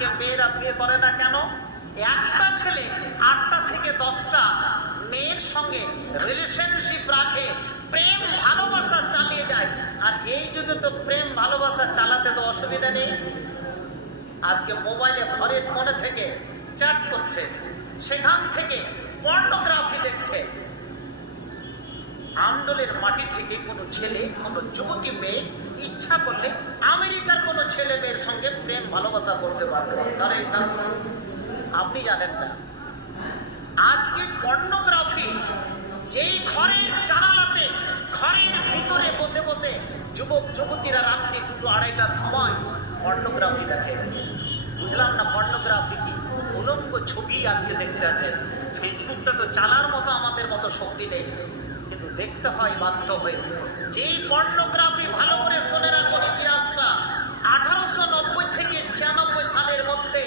আজকে মেয়েরা বিয়ে করে না কেন? একটা ছেলে 8টা থেকে 10টা মেয়ের সঙ্গে রিলেশনশিপ রাখে, প্রেম ভালোবাসা চালিয়ে যায়। আর এই যুগে তো প্রেম ভালোবাসা চালাতে তো অসুবিধা নেই। আজকে মোবাইলে ঘরের কোণে থেকে চ্যাট করছে, সেখান থেকে পর্নোগ্রাফি দেখছে। আন্দোলের মাটি থেকে কোনো ছেলে, কোনো যুবতী মেয়ে ইচ্ছা করলে আমেরিকার কোনো ছেলে মেয়ের সঙ্গে প্রেম ভালোবাসা করতে পারবে। আপনি জানেন না, আজকে পর্নোগ্রাফি যেই ঘরের জানালাতে, ঘরের ভিতরে বসে বসে যুবক যুবতীরা রাত্রি 2-2-2:30টার সময় পর্নোগ্রাফি দেখে। বুঝলাম না পর্নোগ্রাফি কি? উলঙ্গ ছবি আজকে দেখতে আছেন। ফেসবুকটা তো চালার মতো আমাদের মতো শক্তি নেই, কিন্তু দেখতে হয় বাধ্য হয়ে। যেই পর্নোগ্রাফি, ভালো করে শুনে রাখুন ইতিহাসটা, 1890 থেকে 96 সালের মধ্যে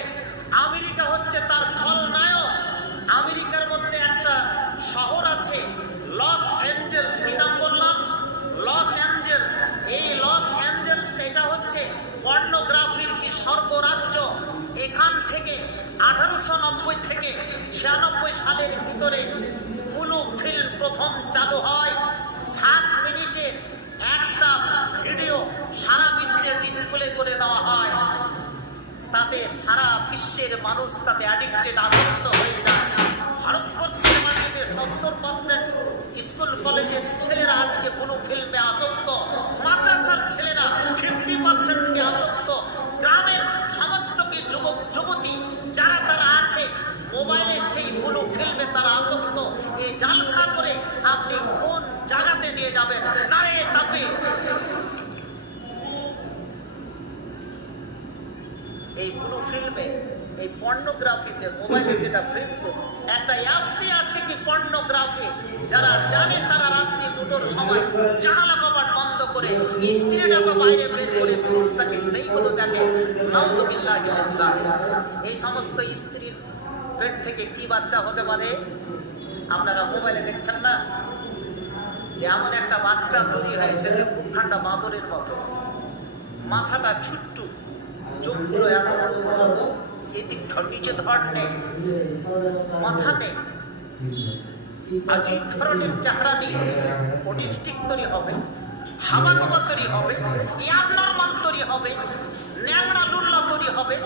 আমেরিকা হচ্ছে তার খলনায়ক। আমেরিকার মধ্যে একটা শহর আছে লস অ্যাঞ্জেলস। কি নাম বললাম? Los Angeles. এই লস অ্যাঞ্জেলস এটা হচ্ছে পর্নোগ্রাফির কি স্বর্গরাজ্য। এখান থেকে 1890 থেকে 96 সালের ভিতরে ব্লু ফিল্ম প্রথম চালু হয়। 7 মিনিটের একটা ভিডিও সারা বিশ্বে ডিসপ্লে করে দেওয়া হয়। তাতে সারা বিশ্বের মানুষ তাতে অ্যাডিক্টেড, আসক্ত হয়ে যায়। ভারতবর্ষের মাটিতে 70% স্কুল কলেজের ছেলেরা আজকে ব্লু ফিল্মে আসক্ত। মাদ্রাসার ছেলেরা 50% আসক্ত। গ্রামের সমস্ত কি যুবক যুবতী যারা তারা আছে, মোবাইলে সেই ব্লু ফিল্মে তারা আসক্ত। এই জালসা করে আপনি কোন জায়গাতে নিয়ে যাবেন? নারে তাপে এই ব্লু ফিল্মে, এই পর্নোগ্রাফিতে, মোবাইলে যেটা ফেসবুক, একটা অ্যাপসই আছে কি পর্নোগ্রাফি। যারা জানে তারা রাত্রি 2টোর সময় জানালা কবাট বন্ধ করে স্ত্রীটাকে বাইরে বের করে পুরুষটাকে সেইগুলো দেখে। নাউজুবিল্লাহি মিন যালিক। এই সমস্ত স্ত্রীর পেট থেকে কি বাচ্চা হতে পারে? আপনারা মোবাইলে দেখছেন না যে এমন একটা বাচ্চা তৈরি হয়েছে যে খুব ঠান্ডা বাঁদরের মতো, মাথাটা ছোট্ট, চোখগুলো এত বড়, এদিক নিচে ধর নেই, মাথা নেই, আজীব ধরনের চেহারা নিয়ে অটিস্টিক তৈরি হবে, হাবাগোবা তৈরি হবে, অ্যাবনরমাল তৈরি হবে, ন্যাংরা লুল্লা তৈরি হবে।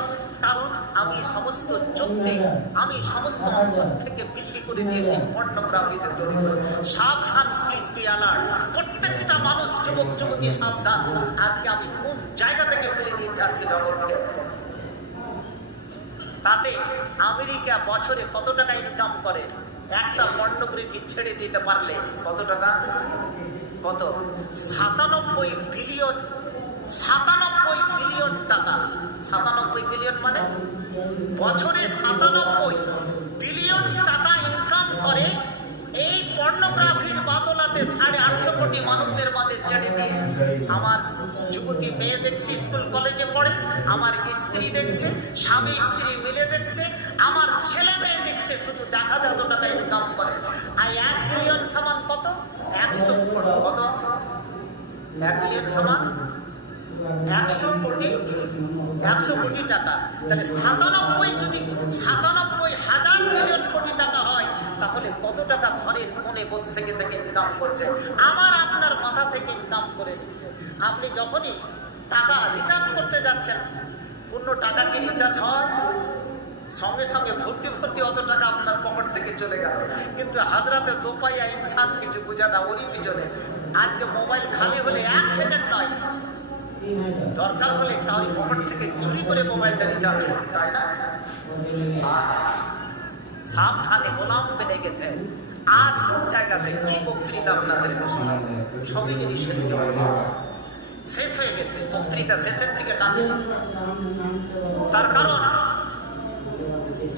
কারণ আমি সমস্ত চোখে, আমি সমস্ত অন্তর থেকে বিল্লি করে দিয়েছি পর্নোগ্রাফিতে তৈরি করে। সাবধান, প্লিজ বি অ্যালার্ট। প্রত্যেকটা মানুষ, যুবক যুবতী সাবধান। আজকে আমি কোন জায়গা থেকে ফেলে দিয়েছি আজকে জগৎকে। তাতে আমেরিকা বছরে কত টাকা ইনকাম করে? একটা পর্নোগ্রাফি ছেড়ে দিতে পারলে কত টাকা? কত? 97 বিলিয়ন। 97 বিলিয়ন টাকা। 97 বিলিয়ন মানে বছরে 97 বিলিয়ন টাকা ইনকাম করে এই পর্নোগ্রাফির বাদলাতে। 850 কোটি মানুষের মাঝে ছেড়ে দিয়ে আমার যুবতী মেয়ে দেখছে, স্কুল কলেজে পড়ে, আমার স্ত্রী দেখছে, স্বামী স্ত্রী মিলে দেখছে, আমার ছেলে মেয়ে দেখছে, শুধু দেখা যায় এত টাকা ইনকাম করে। আর 1 বিলিয়ন সমান কত? 100 কোটি। কত? 1 বিলিয়ন সমান 100 কোটি। 100 কোটি টাকা। তাহলে 97 যদি 97,000 মিলিয়ন কোটি টাকা হয়, তাহলে কত টাকা ঘরের কোণে বসে থেকে থেকে ইনকাম করছে? আমার আপনার মাথা থেকে ইনকাম করে নিচ্ছে। আপনি যখনই টাকা রিচার্জ করতে যাচ্ছেন, পূর্ণ টাকা কি রিচার্জ হয়? সঙ্গে সঙ্গে ভর্তি ভর্তি অত টাকা আপনার পকেট থেকে চলে গেল। কিন্তু হাজরাতে দোপাইয়া ইনসান কিছু বুঝা না ওরই পিছনে। আজকে মোবাইল খালি হলে 1 সেকেন্ড নয়, দরকার হলে কাউরি পকেট থেকে চুরি করে মোবাইলটা রিচার্জ করতে, তাই না? সাবধানে গোলাম বেড়ে গেছে। আজ কোন জায়গাতে কি বক্তৃতা আপনাদেরকে শোনাবো, সবই জিনিস শেষ হয়ে গেছে। বক্তৃতা শেষের দিকে টানছে। তার কারণ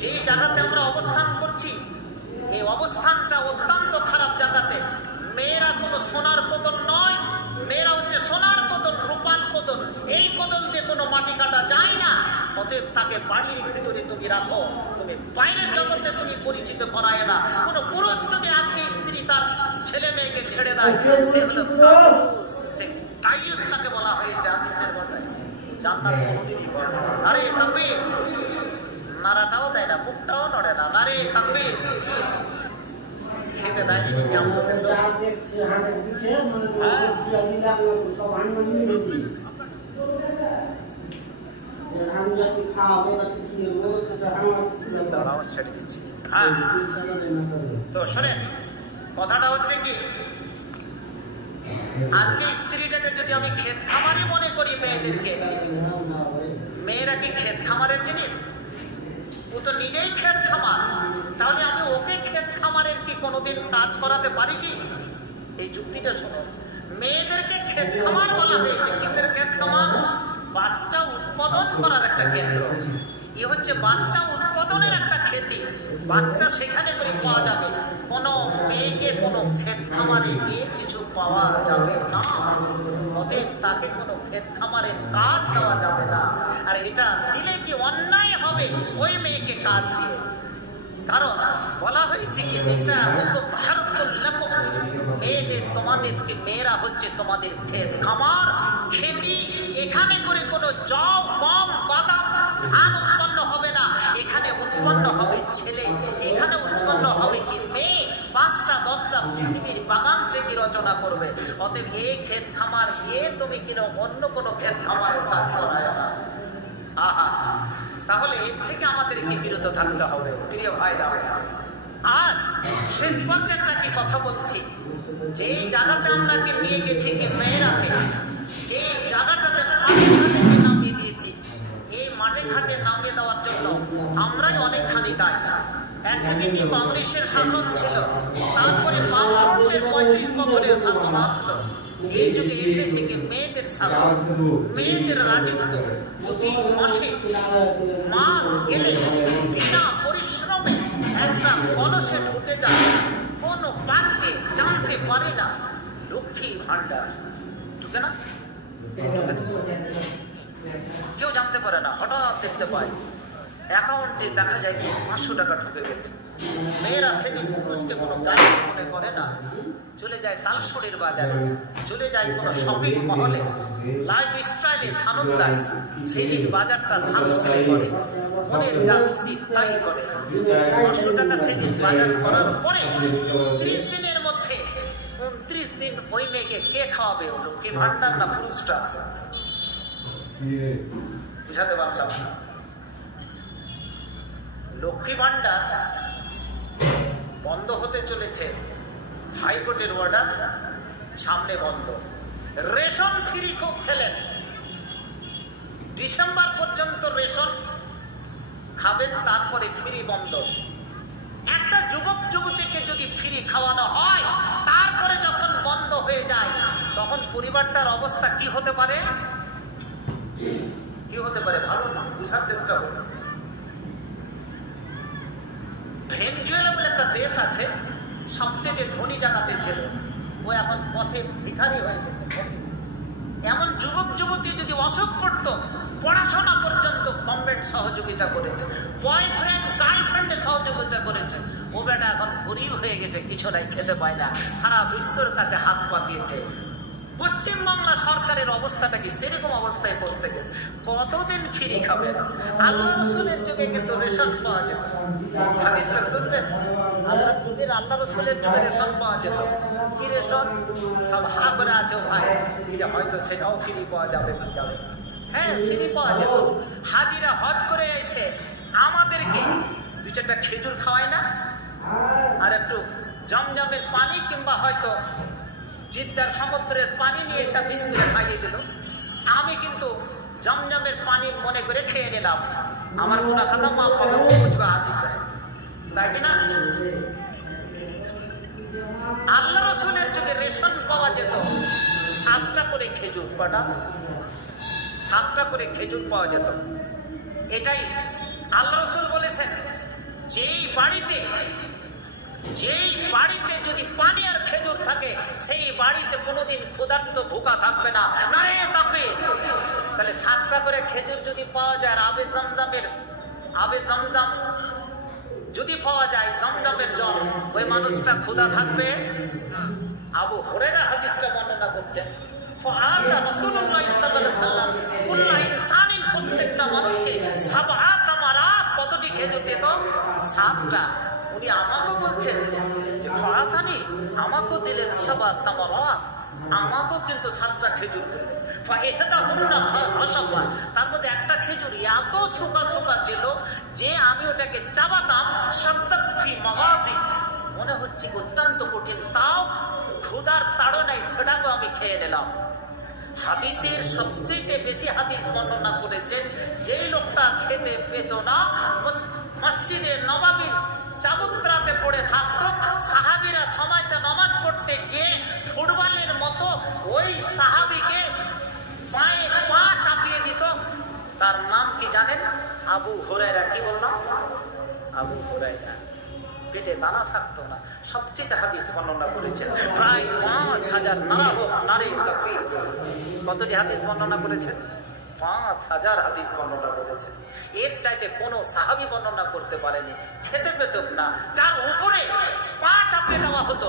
যে জায়গাতে আমরা অবস্থান করছি, এই অবস্থানটা অত্যন্ত খারাপ জায়গাতে। মেয়েরা কোনো সোনার কোদল নয়, মেয়েরা হচ্ছে সোনার কোদল, রূপার কোদল। এই কোদল দিয়ে কোনো মাটি কাটা যায় না। অতএব তাকে বাড়ির ভিতরে তুমি রাখো, তুমি বাইরের জগতে তুমি পরিচিত করায় না। কোনো পুরুষ যদি আজকে স্ত্রী তার ছেলে মেয়েকে ছেড়ে দেয়, সে হলো কাপুরুষ, সে দায়ুস তাকে বলা হয়েছে হাদিসের কথায়। জান্নাত কোনদিনই পাবে না। আরে তাকবীর। নাড়াটাও দেয় না, মুখটাও নড়ে না। নারে তাকবীর, খেতে দেয়নি কি কেমন ছেড়ে দিচ্ছি। হ্যাঁ, তো শোনেন, কথাটা হচ্ছে কি, আজকে স্ত্রীটাকে যদি আমি ক্ষেত খামারি মনে করি, মেয়েদেরকে, মেয়েরা কি ক্ষেত খামারের জিনিস? ও তো নিজেই ক্ষেত খামার। তাহলে আমি ওকে ক্ষেত খামারের কি কোনোদিন কাজ করাতে পারি কি? এই যুক্তিটা শোনো, মেয়েদেরকে ক্ষেত খামার বলা হয়েছে। কিসের ক্ষেত খামার? বাচ্চা উৎপাদন করার একটা কেন্দ্র। এ হচ্ছে বাচ্চা উৎপাদনের একটা ক্ষেতি। বাচ্চা সেখানে করে পাওয়া যাবে। কোনো মেয়েকে কোনো ক্ষেত খামারে গিয়ে কিছু পাওয়া যাবে না। অতএব তাকে কোনো ক্ষেত খামারে কাজ দেওয়া যাবে না। আর এটা দিলে কি অন্যায় হবে ওই মেয়েকে কাজ দিয়ে? কারণ বলা হয়েছে কি, মেয়েদের, তোমাদেরকে, মেয়েরা হচ্ছে তোমাদের ক্ষেত খামার, খেতি। এখানে করে কোনো জব, গম, বাদাম, ধান উৎপন্ন হবে না। এখানে উৎপন্ন হবে ছেলে, এখানে উৎপন্ন হবে কি মেয়ে। 5টা 10টা পৃথিবীর বাগান সে কি রচনা করবে। অতএব এই ক্ষেত খামার দিয়ে তুমি কিনা অন্য কোনো ক্ষেত খামারের কাজ করায় না। আহা, তাহলে এর থেকে আমাদেরকে বিরত থাকতে হবে প্রিয় ভাইরা। আর শেষ পর্যায়টা কি কথা বলছি, যে জায়গাতে আমরা নিয়ে গেছি কি মেয়েরাকে, যে জায়গাটাতে মাঠে নামিয়ে দিয়েছি, এই মাঠে ঘাটে নামিয়ে দেওয়ার জন্য আমরাই অনেকখানি দায়ী। একদিকে কি কংগ্রেসের শাসন ছিল, তারপরে বামফ্রন্টের 35 বছরের শাসন আসলো। এই যুগে এসেছে কি মেয়েদের শাসন, মেয়েদের রাজত্ব। প্রতি মাসে মাস গেলে বিনা পরিশ্রমে একটা কলসে ঢুকে যায়, কোনো পাত্রে জানতে পারে না। লক্ষ্মী ভান্ডার ঢুকে না, কেউ জানতে পারে না। হঠাৎ দেখতে পায় অ্যাকাউন্টে দেখা যায় 500 টাকা ঢুকে গেছে। মেয়েরা সেদিন পুরুষকে কোনো দায়িত্ব মনে করে না, চলে যায় তালসুরের বাজারে, চলে যায় কোনো শপিং মহলে, লাইফ স্টাইলে সানন্দায়। সেদিন বাজারটা শ্বাস ফেলে করে, মনের যা খুশি তাই করে। 500 টাকা সেদিন বাজার করার পরে 30 দিনের মধ্যে 29 দিন ওই মেয়েকে কে খাওয়াবে? লক্ষ্মী ভান্ডার না পুরুষটা? বুঝাতে পারলাম না। লক্ষ্মী ভান্ডার বন্ধ হতে চলেছে, হাইকোর্টের অর্ডার সামনে বন্ধ। রেশন ফ্রি খুব খেলেন, ডিসেম্বর পর্যন্ত রেশন খাবেন, তারপরে ফ্রি বন্ধ। একটা যুবক যুবতীকে যদি ফ্রি খাওয়ানো হয়, তারপরে যখন বন্ধ হয়ে যায়, তখন পরিবারটার অবস্থা কি হতে পারে? কি হতে পারে ভালো না, বুঝার চেষ্টা করুন। ভেনেজুয়েলা বলে একটা দেশ আছে, সবচেয়ে ধনী জায়গাতে ছিল, ও এখন পথে ভিখারি হয়ে গেছে। এমন যুবক যুবতী যদি অসুখ পড়ত, পড়াশোনা পর্যন্ত গভর্নমেন্ট সহযোগিতা করেছে, বয়ফ্রেন্ড গার্লফ্রেন্ডের সহযোগিতা করেছে। ও বেটা এখন গরিব হয়ে গেছে, কিছু নাই, খেতে পায় না, সারা বিশ্বের কাছে হাত পাতিয়েছে। পশ্চিমবাংলা সরকারের অবস্থাটা কি সেরকম অবস্থায় পৌঁছতে গেছে? কতদিন ফ্রি খাবেন? আল্লাহ রসুলের যুগে কিন্তু রেশন পাওয়া যেত। হাদিসটা শুনবেন, আল্লাহ রসুলের যুগে রেশন পাওয়া যেত। কি রেশন? সব হা করে আছে ভাই, হয়তো সেটাও ফ্রি পাওয়া যাবে কি যাবে। হ্যাঁ, ফ্রি পাওয়া যেত। হাজিরা হজ করে এসে আমাদেরকে 2-4টা খেজুর খাওয়ায় না, আর একটু জমজমের পানি কিংবা হয়তো জিদ্দার সমুদ্রের পানি নিয়ে এসে বিস্কুট খাইয়ে দিল। আমি কিন্তু জমজমের পানি মনে করে খেয়ে নিলাম, আমার গুনাহ খাতা মাফ হবে, বুঝবা হাদিস, তাই কিনা? আল্লাহ রসুলের যুগে রেশন পাওয়া যেত 7টা করে খেজুর, কটা? 7টা করে খেজুর পাওয়া যেত। এটাই আল্লাহ রসুল বলেছেন, যেই বাড়িতে যদি পানি আর খেজুর থাকে, সেই বাড়িতে কোনোদিন ক্ষুধার্ত ভুকা থাকবে না। তাহলে 7টা করে খেজুর যদি পাওয়া যায়, আর আবে জমজম যদি পাওয়া যায়, জমজমের জল, ওই মানুষটা ক্ষুধা থাকবে? আবু হুরায়রা হাদিসটা বর্ণনা করছেন, প্রত্যেকটা মানুষকে কতটি খেজুর দিত 7টা। উনি আমাকেও বলছেন ফরাতানি, আমাকেও দিলেন সাবা তামারাত, আমাকেও কিন্তু 7টা খেজুর দিলেন। তার মধ্যে একটা খেজুর এত শোকা শোকা ছিল যে আমি ওটাকে চাবাতাম, মনে হচ্ছে অত্যন্ত কঠিন, তাও ক্ষুধার তাড়নায় সেটাকেও আমি খেয়ে নিলাম। হাদিসের সবচেয়ে বেশি হাদিস বর্ণনা করেছেন যেই লোকটা খেতে পেত না, মসজিদে নববীর চাবুত্রাতে পড়ে থাকতো, সাহাবীরা সময়তে নামাজ পড়তে গিয়ে ফুটবলের মতো ওই সাহাবীকে পায়ে পা চাপিয়ে দিত। তার নাম কি জানেন? আবু হুরায়রা। কি বললাম? আবু হুরায়রা। পেটে দানা থাকতো না। সবচেয়ে হাদিস বর্ণনা করেছেন প্রায় 5000 নারে তাকবীর। কতটি হাদিস বর্ণনা করেছেন? 5000 হাদিস বর্ণনা করেছেন। এর চাইতে কোন সাহাবী বর্ণনা করতে পারেনি। খেতে পেত না, যার উপরে পা চাপিয়ে দেওয়া হতো,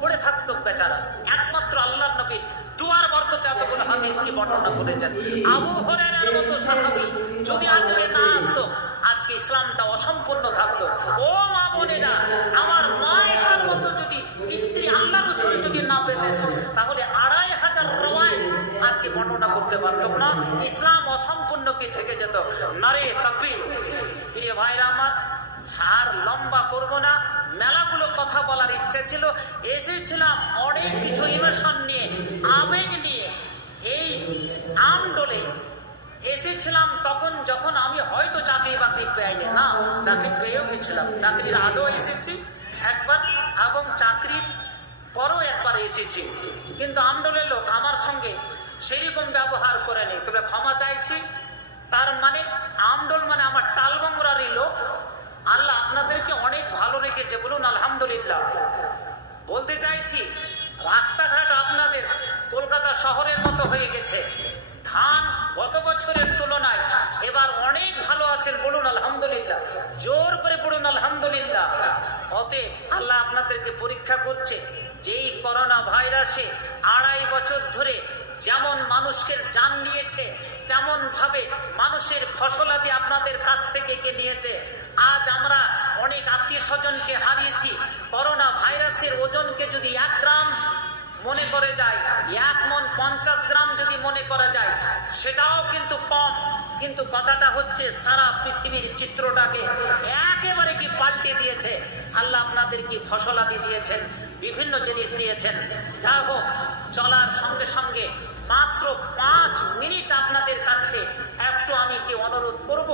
পড়ে থাকতো বেচারা। একমাত্র আল্লাহর নবীর দুয়ার বরকতে এতগুলো হাদিস কি বর্ণনা করেছেন। আবু হুরায়রার মতো সাহাবী যদি আজকে না আসতো, আজকে ইসলামটা অসম্পূর্ণ থাকতো। ও মা বোনেরা, আমার মায়ের মতো যদি স্ত্রী আল্লাহ রাসূল যদি না পেতেন, তাহলে 2500 রওয়ায়াত আজকে বর্ণনা করতে পারতাম না। ইসলাম অসম্পূর্ণ কি থেকে যেত। নারে তাকবীর। প্রিয় ভাইরা আমার, আর লম্বা করব না, মেলাগুলো কথা বলার ইচ্ছে ছিল। এসেছিলাম অনেক কিছু ইমোশন নিয়ে, আবেগ নিয়ে। এই আমডোলে এসেছিলাম তখন যখন আমি হয়তো চাকরি বাকরি পেয়ে না, চাকরি পেয়েও গেছিলাম। চাকরির আগেও এসেছি একবার এবং চাকরির পরও একবার এসেছি, কিন্তু আমডোলের লোক আমার সঙ্গে সেরকম ব্যবহার করেনি। তবে ক্ষমা চাইছি। তার মানে আমডোল মানে আমার টালবঙ্গরারই লোক। আল্লাহ আপনাদেরকে অনেক ভালো রেখেছে, বলুন আলহামদুলিল্লাহ। বলতে চাইছি রাস্তাঘাট আপনাদের কলকাতা শহরের মতো হয়ে গেছে। ধান গত বছরের তুলনায় এবার অনেক ভালো আছেন, বলুন আলহামদুলিল্লাহ। জোর করে বলুন আলহামদুলিল্লাহ। অতএব আল্লাহ আপনাদেরকে পরীক্ষা করছে। যেই করোনা ভাইরাসে 2.5 বছর ধরে যেমন মানুষকে জান নিয়েছে, তেমন ভাবে মানুষের ফসলাদি আপনাদের কাছ থেকে কে নিয়েছে। আজ আমরা অনেক আত্মীয় স্বজনকে হারিয়েছি। করোনা ভাইরাসের ওজনকে যদি 1 গ্রাম মনে করে যায়, 1 মণ 50 গ্রাম যদি মনে করা যায়, সেটাও কিন্তু কম। কিন্তু কথাটা হচ্ছে সারা পৃথিবীর চিত্রটাকে একেবারে কি পাল্টে দিয়েছে। আল্লাহ আপনাদের কি ফসলাদি দিয়েছেন, বিভিন্ন জিনিস দিয়েছেন। যা হোক, চলার সঙ্গে সঙ্গে মাত্র 5 মিনিট আপনাদের কাছে একটু আমি কি অনুরোধ করব,